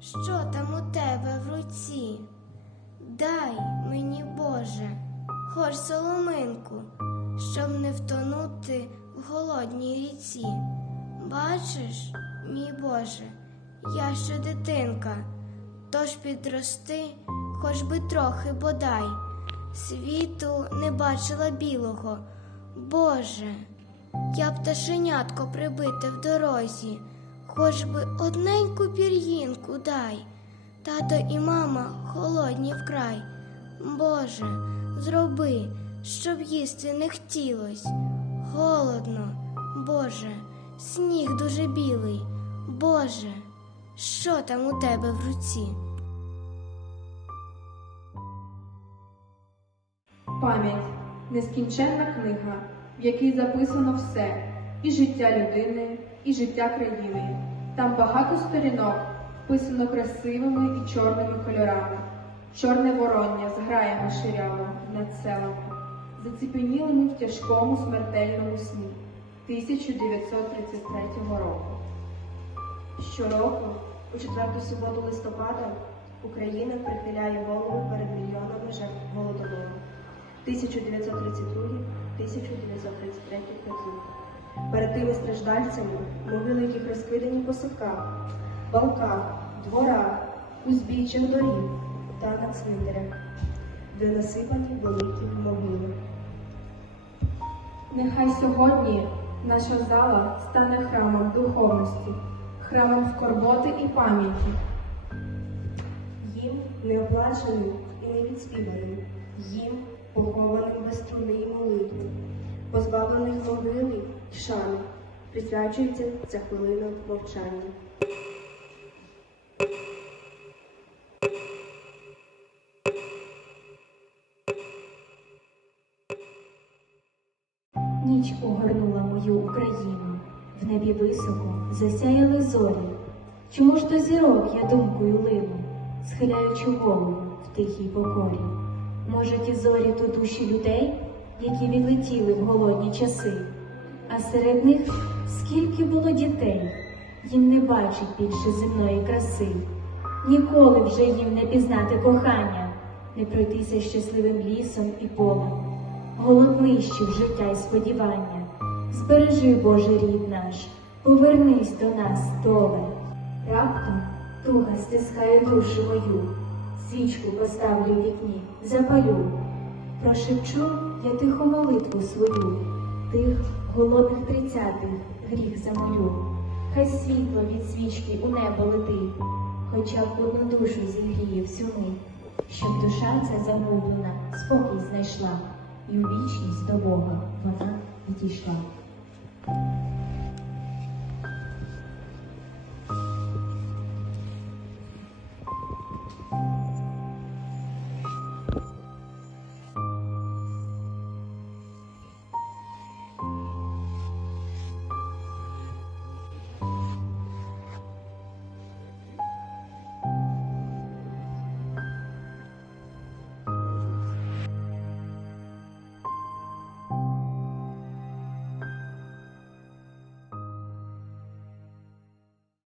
що там у тебе в руці? Дай мені, Боже, хоч соломинку, щоб не втонути в голодній ріці. Бачиш, мій Боже, я ще дитинка, тож підрости, хоч би трохи бодай. Світу не бачила білого. Боже, я пташенятко прибите в дорозі, хоч би одненьку пір'їнку дай. Тато і мама холодні вкрай. Боже, зроби, щоб їсти не хотілось. Холодно, Боже, сніг дуже білий. Боже, що там у тебе в руці? Пам'ять нескінченна книга, в якій записано все і життя людини, і життя країни. Там багато сторінок вписано красивими і чорними кольорами. Чорне вороння зграє ширяво над селами, заціпенілими в тяжкому смертельному сні 1933 року. Щороку, у четверту суботу листопада, Україна прихиляє голову перед мільйонами жертв голодомору 1932-1933 років. Перед тими страждальцями могили яких розкидані по садках, балках, дворах, узбіччях доріг та на цвинтарях, де насипані великі могили. Нехай сьогодні наша зала стане храмом духовності, храмом скорботи і пам'яті. Їм неоплаченим і невідспіваним, їм похованим без труни і молитви, позбавлених могили шани, присвячується ця хвилина мовчання. Ніч огорнула мою Україну, в небі високо засяяли зорі. Чому ж до зірок я думкою лину, схиляючи голову в тихій покорі? Може, ті зорі то душі людей, які відлетіли в голодні часи, а серед них скільки було дітей, їм не бачить більше земної краси. Ніколи вже їм не пізнати кохання, не пройтися щасливим лісом і полем голоднищів життя й сподівання. Збережи, Боже рід наш, повернись до нас, доле. Раптом туга стискає душу мою, свічку поставлю в вікні, запалю, прошепчу я тиху молитву свою, тих голодних тридцятих гріх замолю. Хай світло від свічки у небо летить, хоча б одну душу зігріє всю мить, щоб душа ця загублена спокій знайшла і у вічність до Бога вона відійшла.